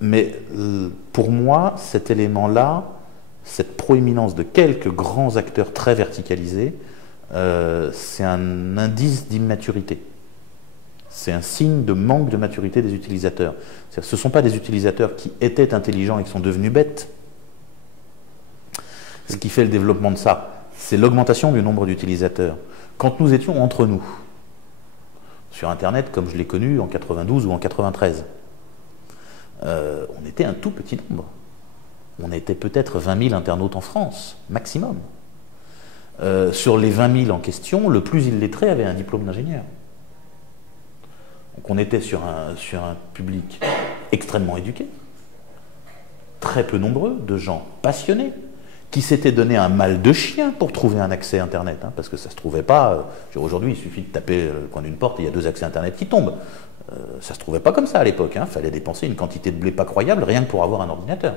Mais pour moi, cet élément-là, cette proéminence de quelques grands acteurs très verticalisés, c'est un indice d'immaturité. C'est un signe de manque de maturité des utilisateurs. Ce ne sont pas des utilisateurs qui étaient intelligents et qui sont devenus bêtes. Ce qui fait le développement de ça, c'est l'augmentation du nombre d'utilisateurs. Quand nous étions entre nous, sur Internet, comme je l'ai connu en 92 ou en 93, on était un tout petit nombre. On était peut-être 20 000 internautes en France, maximum. Sur les 20 000 en question, le plus illettré avait un diplôme d'ingénieur. Donc on était sur un public extrêmement éduqué, très peu nombreux, de gens passionnés, qui s'étaient donné un mal de chien pour trouver un accès Internet, hein, parce que ça ne se trouvait pas. Aujourd'hui, il suffit de taper le coin d'une porte et il y a 2 accès Internet qui tombent. Ça ne se trouvait pas comme ça à l'époque. Il fallait dépenser une quantité de blé pas croyable rien que pour avoir un ordinateur.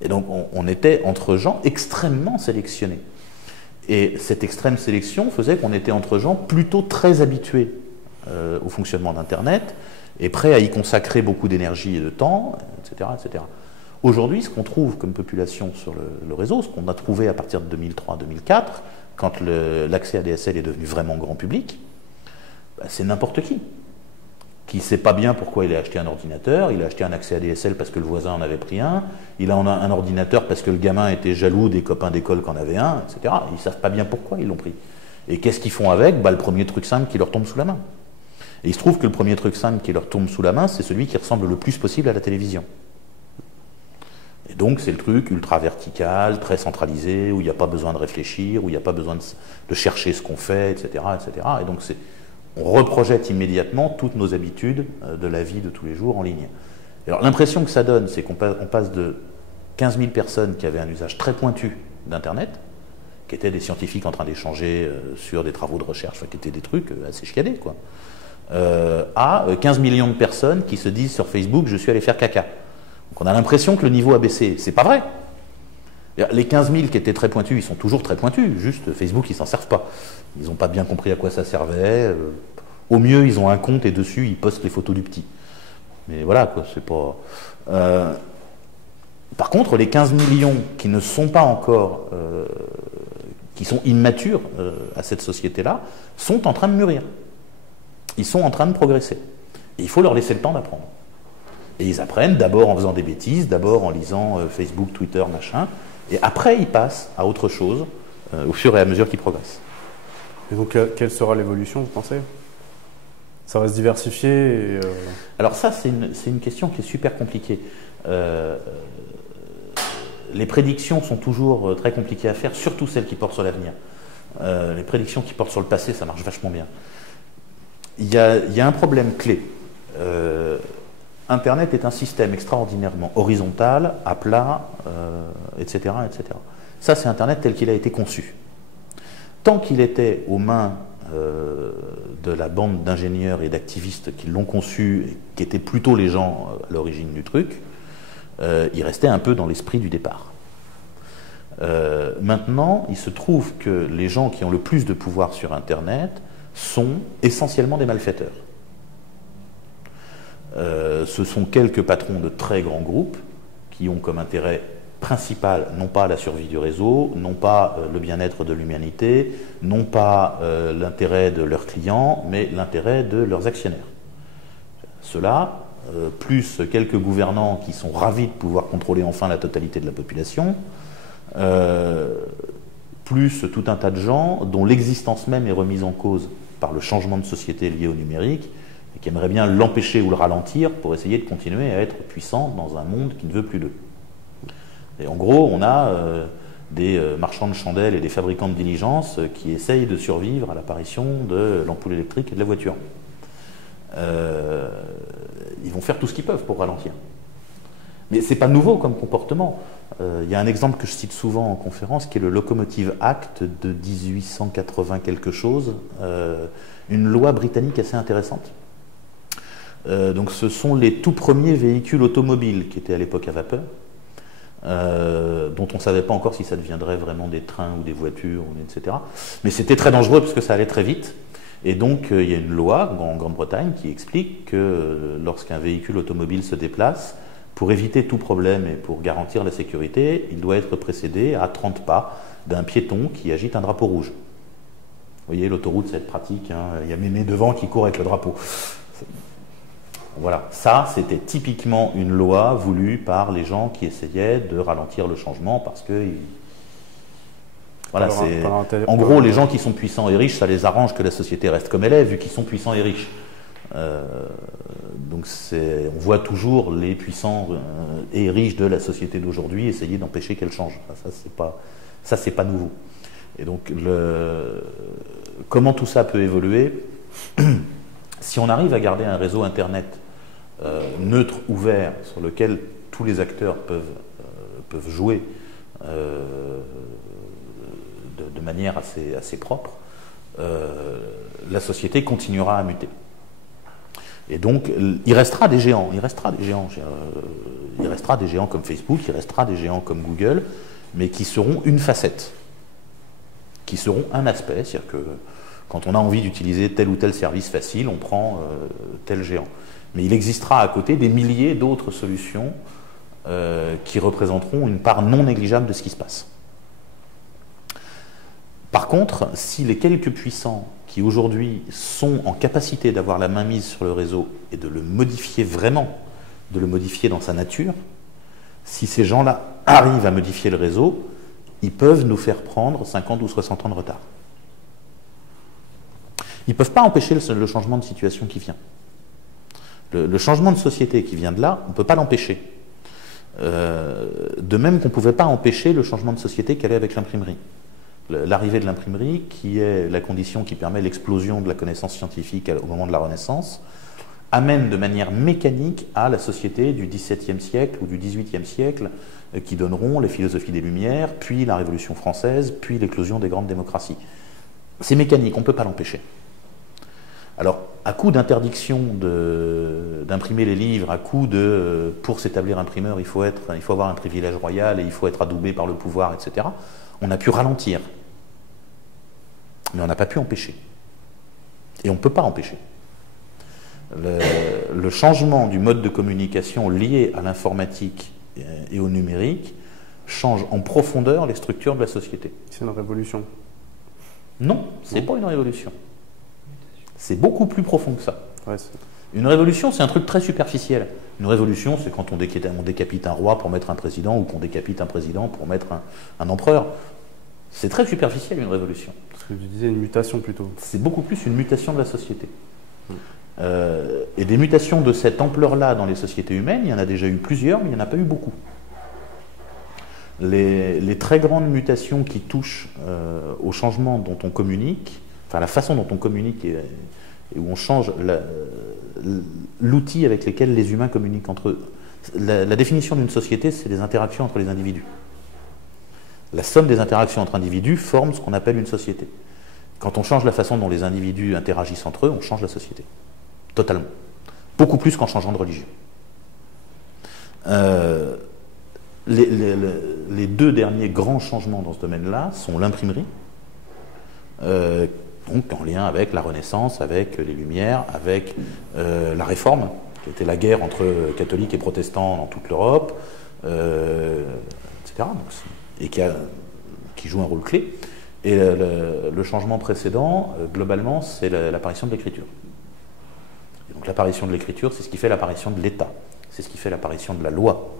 Et donc on était entre gens extrêmement sélectionnés. Et cette extrême sélection faisait qu'on était entre gens plutôt très habitués au fonctionnement d'Internet et prêts à y consacrer beaucoup d'énergie et de temps, etc. etc. Aujourd'hui, ce qu'on trouve comme population sur le réseau, ce qu'on a trouvé à partir de 2003-2004, quand l'accès ADSL est devenu vraiment grand public, c'est n'importe qui ne sait pas bien pourquoi il a acheté un ordinateur, il a acheté un accès ADSL parce que le voisin en avait pris un, il a un ordinateur parce que le gamin était jaloux des copains d'école qui en avaient un, etc. Ils ne savent pas bien pourquoi ils l'ont pris. Et qu'est-ce qu'ils font avec? Le premier truc simple qui leur tombe sous la main. Et il se trouve que le premier truc simple qui leur tombe sous la main, c'est celui qui ressemble le plus possible à la télévision. Et donc c'est le truc ultra vertical, très centralisé, où il n'y a pas besoin de réfléchir, où il n'y a pas besoin de chercher ce qu'on fait, etc., etc. Et donc on reprojette immédiatement toutes nos habitudes de la vie de tous les jours en ligne. Alors l'impression que ça donne, c'est qu'on passe de 15 000 personnes qui avaient un usage très pointu d'Internet, qui étaient des scientifiques en train d'échanger sur des travaux de recherche, enfin, qui étaient des trucs assez chiadés, quoi, à 15 millions de personnes qui se disent sur Facebook « je suis allé faire caca ». Donc on a l'impression que le niveau a baissé. C'est pas vrai. Les 15 000 qui étaient très pointus, ils sont toujours très pointus. Juste Facebook, ils s'en servent pas. Ils n'ont pas bien compris à quoi ça servait. Au mieux, ils ont un compte et dessus, ils postent les photos du petit. Mais voilà, quoi, c'est pas... Par contre, les 15 millions qui ne sont pas encore... qui sont immatures à cette société-là, sont en train de mûrir. Ils sont en train de progresser. Et il faut leur laisser le temps d'apprendre. Et ils apprennent d'abord en faisant des bêtises, d'abord en lisant Facebook, Twitter, machin, et après ils passent à autre chose au fur et à mesure qu'ils progressent. Et donc quelle sera l'évolution, vous pensez? Ça va se diversifier et Alors ça, c'est une question qui est super compliquée. Les prédictions sont toujours très compliquées à faire, surtout celles qui portent sur l'avenir. Les prédictions qui portent sur le passé, ça marche vachement bien. Il y a un problème clé. Internet est un système extraordinairement horizontal, à plat, etc., etc. Ça, c'est Internet tel qu'il a été conçu. Tant qu'il était aux mains de la bande d'ingénieurs et d'activistes qui l'ont conçu, et qui étaient plutôt les gens à l'origine du truc, il restait un peu dans l'esprit du départ. Maintenant, il se trouve que les gens qui ont le plus de pouvoir sur Internet sont essentiellement des malfaiteurs. Ce sont quelques patrons de très grands groupes qui ont comme intérêt principal non pas la survie du réseau, non pas le bien-être de l'humanité, non pas l'intérêt de leurs clients, mais l'intérêt de leurs actionnaires. Cela, plus quelques gouvernants qui sont ravis de pouvoir contrôler enfin la totalité de la population, plus tout un tas de gens dont l'existence même est remise en cause par le changement de société lié au numérique, et qui aimeraient bien l'empêcher ou le ralentir pour essayer de continuer à être puissants dans un monde qui ne veut plus d'eux. Et en gros, on a des marchands de chandelles et des fabricants de diligences qui essayent de survivre à l'apparition de l'ampoule électrique et de la voiture. Ils vont faire tout ce qu'ils peuvent pour ralentir. Mais ce n'est pas nouveau comme comportement. Il y a un exemple que je cite souvent en conférence qui est le Locomotive Act de 1880 quelque chose, une loi britannique assez intéressante. Donc ce sont les tout premiers véhicules automobiles qui étaient à l'époque à vapeur, dont on ne savait pas encore si ça deviendrait vraiment des trains ou des voitures, etc. Mais c'était très dangereux parce que ça allait très vite. Et donc, il y a une loi en Grande-Bretagne qui explique que lorsqu'un véhicule automobile se déplace, pour éviter tout problème et pour garantir la sécurité, il doit être précédé à 30 pas d'un piéton qui agite un drapeau rouge. Vous voyez, l'autoroute, c'est pratique, hein. Il y a Mémé devant qui court avec le drapeau. Voilà, ça, c'était typiquement une loi voulue par les gens qui essayaient de ralentir le changement parce que... Voilà, en gros, les gens qui sont puissants et riches, ça les arrange que la société reste comme elle est, vu qu'ils sont puissants et riches. Donc on voit toujours les puissants et riches de la société d'aujourd'hui essayer d'empêcher qu'elle change. Ça, c'est pas nouveau. Et donc, comment tout ça peut évoluer? Si on arrive à garder un réseau Internet neutre, ouvert, sur lequel tous les acteurs peuvent jouer de manière assez propre, la société continuera à muter. Et donc, il restera des géants, il restera des géants comme Facebook, il restera des géants comme Google, mais qui seront une facette, qui seront un aspect, c'est-à-dire que quand on a envie d'utiliser tel ou tel service facile, on prend tel géant. Mais il existera à côté des milliers d'autres solutions qui représenteront une part non négligeable de ce qui se passe. Par contre, si les quelques puissants qui aujourd'hui sont en capacité d'avoir la main mise sur le réseau et de le modifier vraiment, de le modifier dans sa nature, si ces gens-là arrivent à modifier le réseau, ils peuvent nous faire prendre 50 ou 60 ans de retard. Ils ne peuvent pas empêcher le changement de situation qui vient. Le changement de société qui vient de là, on ne peut pas l'empêcher. De même qu'on ne pouvait pas empêcher le changement de société qu'elle est avec l'imprimerie. L'arrivée de l'imprimerie, qui est la condition qui permet l'explosion de la connaissance scientifique au moment de la Renaissance, amène de manière mécanique à la société du XVIIe siècle ou du XVIIIe siècle, qui donneront les philosophies des Lumières, puis la Révolution française, puis l'éclosion des grandes démocraties. C'est mécanique, on ne peut pas l'empêcher. Alors, à coup d'interdiction d'imprimer les livres, à coup de pour s'établir imprimeur, il faut avoir un privilège royal et il faut être adoubé par le pouvoir, etc., on a pu ralentir. Mais on n'a pas pu empêcher. Et on ne peut pas empêcher. Le changement du mode de communication lié à l'informatique et au numérique change en profondeur les structures de la société. C'est une révolution. Non, c'est pas une révolution. C'est beaucoup plus profond que ça. Ouais, une révolution, c'est un truc très superficiel. Une révolution, c'est quand on décapite un roi pour mettre un président ou qu'on décapite un président pour mettre un empereur. C'est très superficiel, une révolution. Parce que tu disais une mutation plutôt. C'est beaucoup plus une mutation de la société. Et des mutations de cette ampleur-là dans les sociétés humaines, il y en a déjà eu plusieurs, mais il n'y en a pas eu beaucoup. Les très grandes mutations qui touchent au changement dont on communique, enfin la façon dont on communique et où on change l'outil avec lequel les humains communiquent entre eux. La définition d'une société, c'est des interactions entre les individus. La somme des interactions entre individus forme ce qu'on appelle une société. Quand on change la façon dont les individus interagissent entre eux, on change la société. Totalement. Beaucoup plus qu'en changeant de religion. Les deux derniers grands changements dans ce domaine-là sont l'imprimerie, donc en lien avec la Renaissance, avec les Lumières, avec la Réforme, qui était la guerre entre catholiques et protestants dans toute l'Europe, etc. Donc, et qui joue un rôle clé. Et le changement précédent, globalement, c'est l'apparition de l'écriture. Et donc l'apparition de l'écriture, c'est ce qui fait l'apparition de l'État, c'est ce qui fait l'apparition de la loi,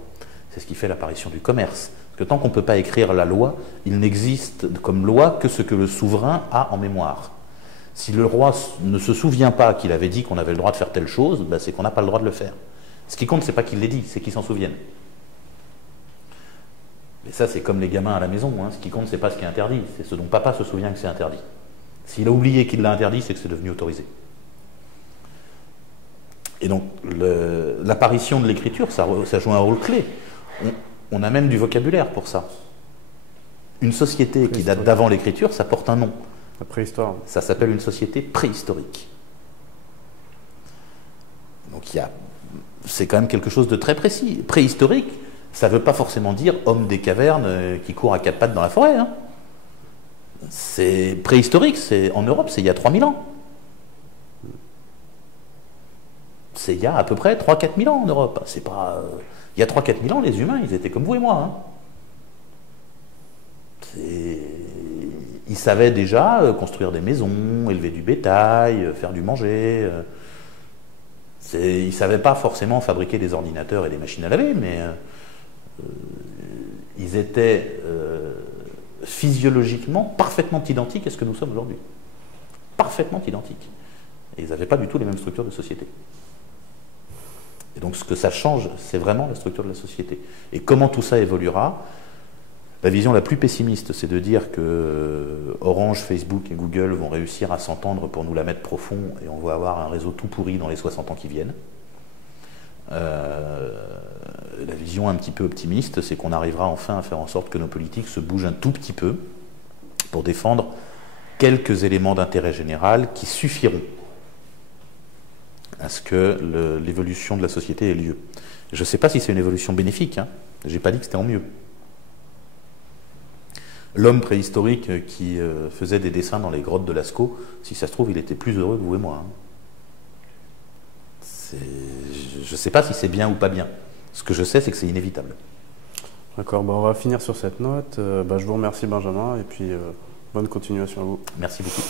c'est ce qui fait l'apparition du commerce. Parce que tant qu'on ne peut pas écrire la loi, il n'existe comme loi que ce que le souverain a en mémoire. Si le roi ne se souvient pas qu'il avait dit qu'on avait le droit de faire telle chose, ben c'est qu'on n'a pas le droit de le faire. Ce qui compte, c'est pas qu'il l'ait dit, c'est qu'il s'en souvienne. Mais ça, c'est comme les gamins à la maison. Hein. Ce qui compte, c'est pas ce qui est interdit, c'est ce dont papa se souvient que c'est interdit. S'il a oublié qu'il l'a interdit, c'est que c'est devenu autorisé. Et donc, l'apparition de l'écriture, ça joue un rôle clé. On a même du vocabulaire pour ça. Une société qui date d'avant l'écriture, ça porte un nom. La préhistoire. Ça s'appelle une société préhistorique. Donc c'est quand même quelque chose de très précis. Préhistorique, ça ne veut pas forcément dire homme des cavernes qui court à quatre pattes dans la forêt. Hein. C'est préhistorique, en Europe, c'est il y a 3000 ans. c'est il y a à peu près 3-4 000 ans en Europe. C'est pas, il y a 3-4 000 ans, les humains, ils étaient comme vous et moi. Hein. Ils savaient déjà construire des maisons, élever du bétail, faire du manger. Ils ne savaient pas forcément fabriquer des ordinateurs et des machines à laver, mais ils étaient physiologiquement parfaitement identiques à ce que nous sommes aujourd'hui. Parfaitement identiques. Et ils n'avaient pas du tout les mêmes structures de société. Et donc ce que ça change, c'est vraiment la structure de la société. Et comment tout ça évoluera? La vision la plus pessimiste, c'est de dire que Orange, Facebook et Google vont réussir à s'entendre pour nous la mettre profond et on va avoir un réseau tout pourri dans les 60 ans qui viennent. La vision un petit peu optimiste, c'est qu'on arrivera enfin à faire en sorte que nos politiques se bougent un tout petit peu pour défendre quelques éléments d'intérêt général qui suffiront à ce que l'évolution de la société ait lieu. Je ne sais pas si c'est une évolution bénéfique, hein. Je n'ai pas dit que c'était en mieux. L'homme préhistorique qui faisait des dessins dans les grottes de Lascaux, si ça se trouve, il était plus heureux que vous et moi. Hein. Je ne sais pas si c'est bien ou pas bien. Ce que je sais, c'est que c'est inévitable. D'accord, on va finir sur cette note. Je vous remercie Benjamin et puis bonne continuation à vous. Merci beaucoup.